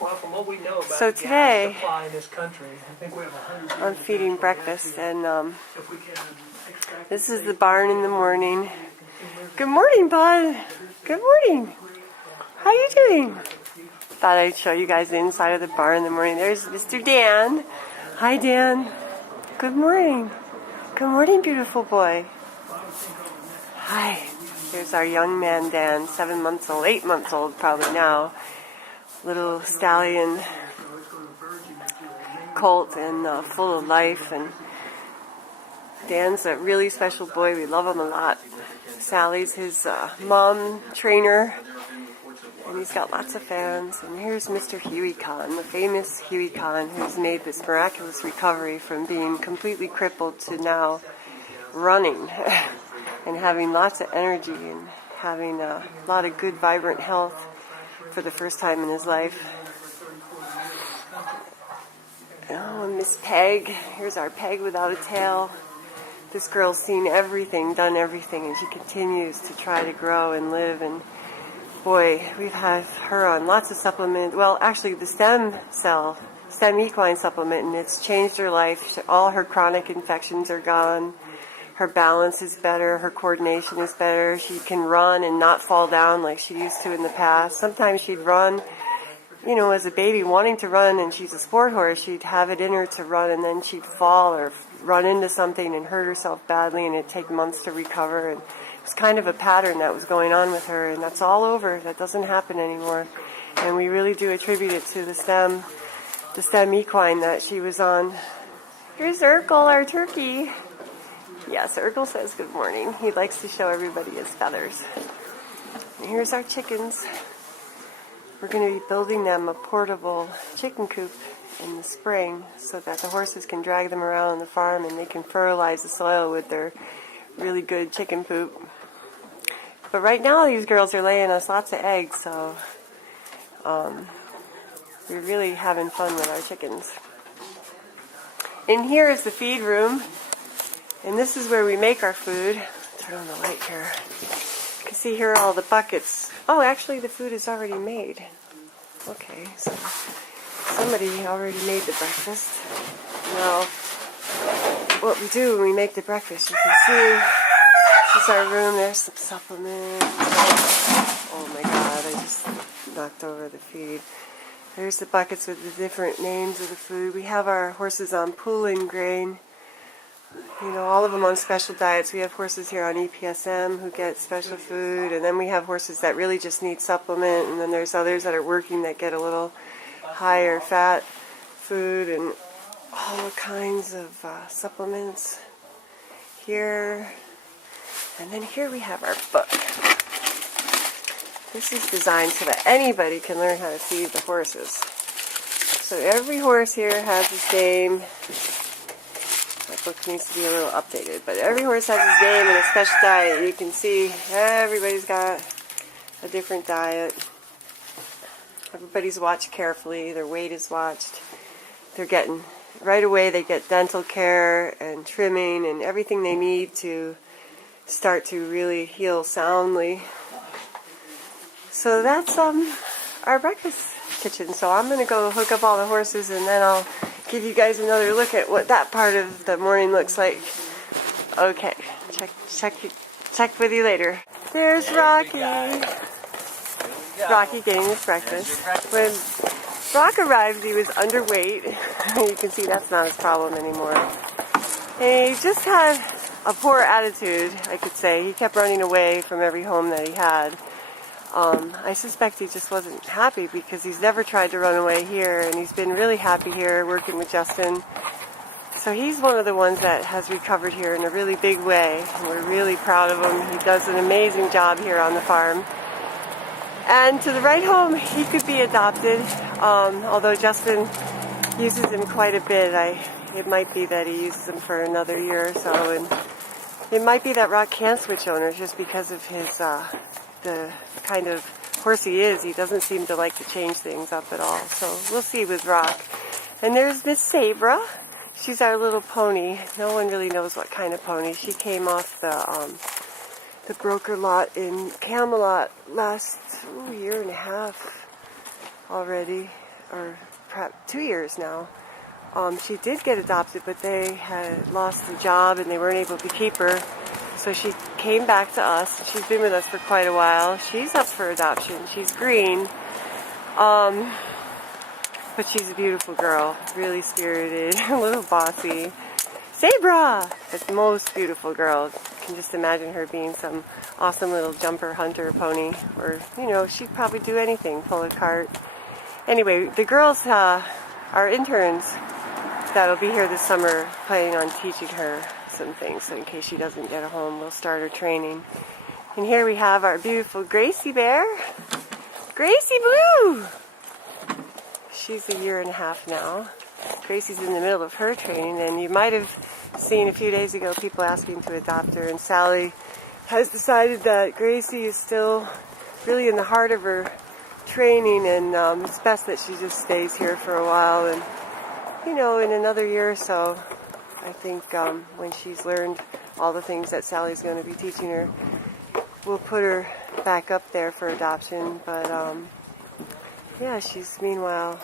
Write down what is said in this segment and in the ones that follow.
Well, from what we know about So today, gas supply in this country, I think we have 100 I'm feeding breakfast, and if we can extract this is the barn in the morning. Good morning, bud. Good morning. How you doing? Thought I'd show you guys the inside of the barn in the morning. There's Mr. Dan. Hi, Dan. Good morning. Good morning, beautiful boy. Hi. Here's our young man, Dan, 7 months old, 8 months old probably now. Little stallion colt and full of life. And Dan's a really special boy. We love him a lot. Sally's his mom trainer, and he's got lots of fans. And here's Mr. Huey Khan, the famous Huey Khan, who's made this miraculous recovery from being completely crippled to now running and having lots of energy and having a lot of good, vibrant health for the first time in his life. Oh, and Miss Peg. Here's our Peg without a tail. This girl's seen everything, done everything, and she continues to try to grow and live. And boy, we've had her on lots of supplements. Well, actually, the stem equine supplement, and it's changed her life. All her chronic infections are gone. Her balance is better. Her coordination is better. She can run and not fall down like she used to in the past. Sometimes she'd run, you know, as a baby wanting to run, and she's a sport horse. She'd have it in her to run, and then she'd fall or run into something and hurt herself badly, and it'd take months to recover. And it was kind of a pattern that was going on with her, and that's all over. That doesn't happen anymore. And we really do attribute it to the stem equine that she was on. Here's Urkel, our turkey. Yes, Urkel says good morning. He likes to show everybody his feathers. And here's our chickens. We're going to be building them a portable chicken coop in the spring so that the horses can drag them around the farm and they can fertilize the soil with their really good chicken poop. But right now these girls are laying us lots of eggs, so we're really having fun with our chickens. In here is the feed room. And this is where we make our food. Turn on the light here. You can see here are all the buckets. Oh, actually the food is already made. Okay, so somebody already made the breakfast. Now, what we do when we make the breakfast, you can see, this is our room. There's some supplements. Oh my God, I just knocked over the feed. There's the buckets with the different names of the food. We have our horses on pooling grain. You know, all of them on special diets. We have horses here on EPSM who get special food, and then we have horses that really just need supplement, and then there's others that are working that get a little higher fat food, and all kinds of supplements here. And then here we have our book. This is designed so that anybody can learn how to feed the horses. So every horse here has its name. My book needs to be a little updated, but every horse has his name and a special diet. You can see everybody's got a different diet. Everybody's watched carefully. Their weight is watched. They're getting, right away they get dental care and trimming and everything they need to start to really heal soundly. So that's our breakfast kitchen. So I'm going to go hook up all the horses, and then I'll give you guys another look at what that part of the morning looks like. Okay, check with you later. There's Rocky. Rocky getting his breakfast. When Brock arrived, he was underweight. You can see that's not his problem anymore. And he just had a poor attitude, I could say. He kept running away from every home that he had. I suspect he just wasn't happy because he's never tried to run away here, and he's been really happy here working with Justin. So he's one of the ones that has recovered here in a really big way, and we're really proud of him. He does an amazing job here on the farm. And to the right home, he could be adopted, although Justin uses him quite a bit. It might be that he uses him for another year or so, and it might be that Rock can switch owners just because of his the kind of horse he is. He doesn't seem to like to change things up at all. So we'll see with Rock. And there's Miss Sabra. She's our little pony. No one really knows what kind of pony. She came off the broker lot in Camelot last year and a half. already, or perhaps 2 years now. She did get adopted, but they had lost the job and they weren't able to keep her. So she came back to us. She's been with us for quite a while. She's up for adoption. She's green. But she's a beautiful girl, really spirited, a little bossy. Sabra! The most beautiful girl. You can just imagine her being some awesome little jumper hunter pony. Or, you know, she'd probably do anything, pull a cart. Anyway, the girls are interns that'll be here this summer, planning on teaching her some things. So in case she doesn't get a home, we'll start her training. And here we have our beautiful Gracie bear. Gracie Blue! She's 1.5 years now. Gracie's in the middle of her training, and you might have seen a few days ago people asking to adopt her, and Sally has decided that Gracie is still really in the heart of her training, and it's best that she just stays here for a while. And you know, in another year or so, I think when she's learned all the things that Sally's going to be teaching her, we'll put her back up there for adoption. But yeah, she's meanwhile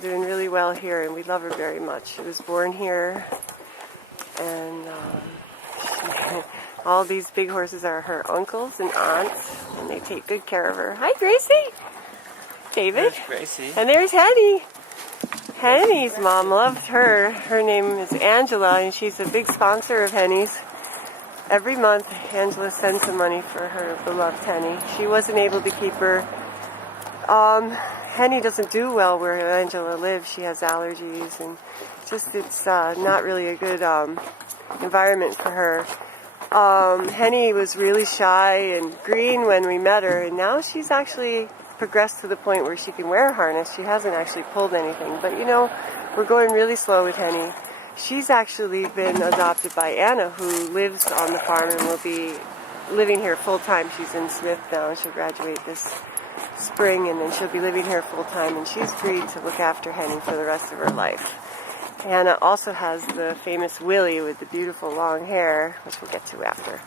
doing really well here, and we love her very much. She was born here, and all these big horses are her uncles and aunts, and they take good care of her. Hi, Gracie. David. There's Gracie. And there's Henny. Henny's mom loved her. Her name is Angela, and she's a big sponsor of Henny's. Every month, Angela sends some money for her beloved Henny. She wasn't able to keep her. Henny doesn't do well where Angela lives. She has allergies, and it's not really a good environment for her. Henny was really shy and green when we met her, and now she's actually progressed to the point where she can wear a harness. She hasn't actually pulled anything, but you know, we're going really slow with Henny. She's actually been adopted by Anna, who lives on the farm and will be living here full time. She's in Smith now, and she'll graduate this spring, and then she'll be living here full time, and she's agreed to look after Henny for the rest of her life. Anna also has the famous Willie with the beautiful long hair, which we'll get to after.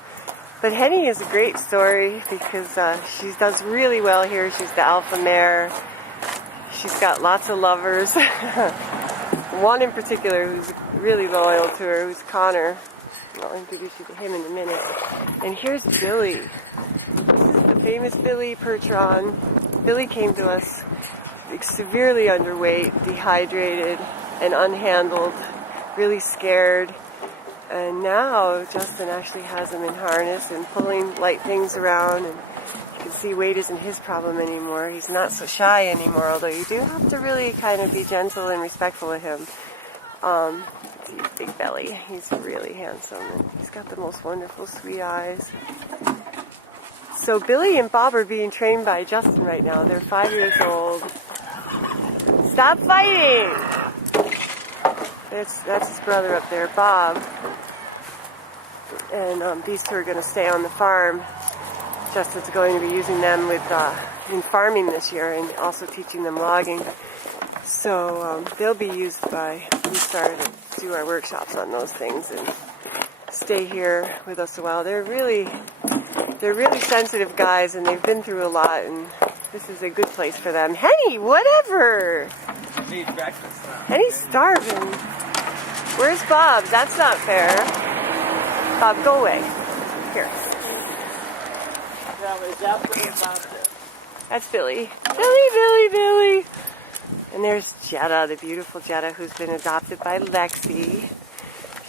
But Henny is a great story because she does really well here. She's the alpha mare. She's got lots of lovers. One in particular who's really loyal to her, who's Connor. I'll introduce you to him in a minute. And here's Billy. This is the famous Billy Pertron. Billy came to us severely underweight, dehydrated, and unhandled, really scared. And now Justin actually has him in harness and pulling light things around, and you can see weight isn't his problem anymore. He's not so shy anymore, although you do have to really kind of be gentle and respectful of him. See his big belly. He's really handsome, and he's got the most wonderful sweet eyes. So Billy and Bob are being trained by Justin right now. They're 5 years old. Stop fighting! That's his brother up there, Bob. And these two are going to stay on the farm. Justin's going to be using them in farming this year, and also teaching them logging. So they'll be used we started to do our workshops on those things and stay here with us a while. They're really sensitive guys, and they've been through a lot, and this is a good place for them. Henny, whatever! Need breakfast now. Henny's starving. Where's Bob? That's not fair. Bob, go away. Here. That's Billy. Billy. And there's Jetta, the beautiful Jetta, who's been adopted by Lexi.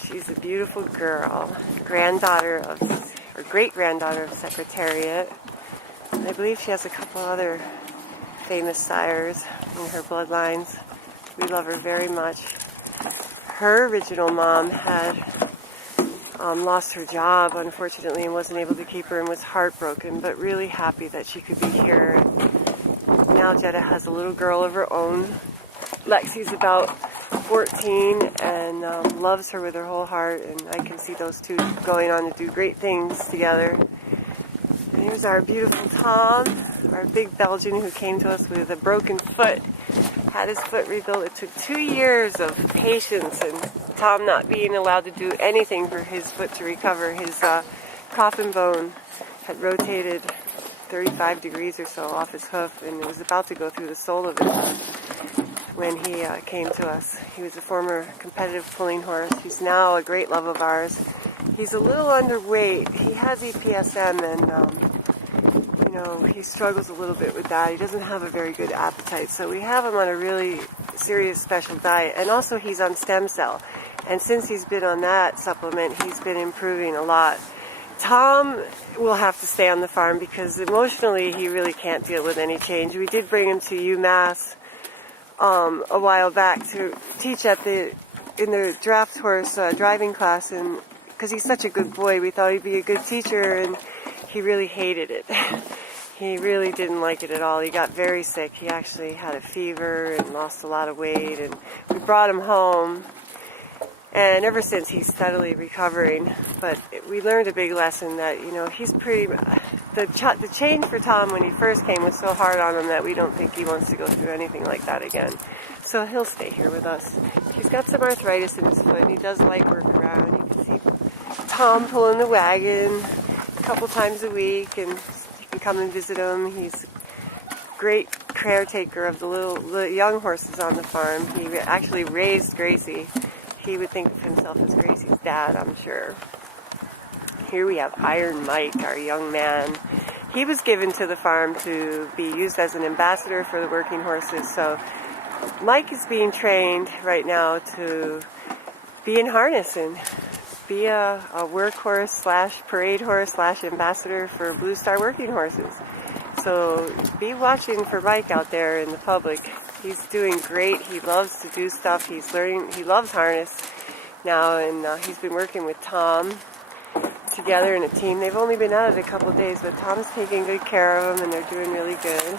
She's a beautiful girl, great-granddaughter of Secretariat. And I believe she has a couple other famous sires in her bloodlines. We love her very much. Her original mom had lost her job, unfortunately, and wasn't able to keep her, and was heartbroken, but really happy that she could be here. Now Jetta has a little girl of her own. Lexi's about 14 and loves her with her whole heart, and I can see those two going on to do great things together. And here's our beautiful Tom, our big Belgian who came to us with a broken foot. Had his foot rebuilt. It took 2 years of patience and Tom not being allowed to do anything for his foot to recover. His coffin bone had rotated 35 degrees or so off his hoof, and it was about to go through the sole of it when he came to us. He was a former competitive pulling horse. He's now a great love of ours. He's a little underweight. He has EPSM, and he struggles a little bit with that. He doesn't have a very good appetite, so we have him on a really serious special diet, and also he's on stem cell. And since he's been on that supplement, he's been improving a lot. Tom will have to stay on the farm because emotionally he really can't deal with any change. We did bring him to UMass a while back to teach in the draft horse driving class, and because he's such a good boy, we thought he'd be a good teacher, and he really hated it. He really didn't like it at all. He got very sick. He actually had a fever and lost a lot of weight, and we brought him home. And ever since, he's steadily recovering. But we learned a big lesson that, he's pretty... The change for Tom when he first came was so hard on him that we don't think he wants to go through anything like that again. So he'll stay here with us. He's got some arthritis in his foot, and he does like work around. You can see Tom pulling the wagon a couple times a week, and you can come and visit him. He's a great caretaker of the young horses on the farm. He actually raised Gracie. He would think of himself as Gracie's dad, I'm sure. Here we have Iron Mike, our young man. He was given to the farm to be used as an ambassador for the working horses. So Mike is being trained right now to be in harness and be a workhorse / parade horse / ambassador for Blue Star working horses. So be watching for Mike out there in the public. He's doing great. He loves to do stuff. He's learning. He loves harness now, and he's been working with Tom together in a team. They've only been at it a couple of days, but Tom's taking good care of him, and they're doing really good.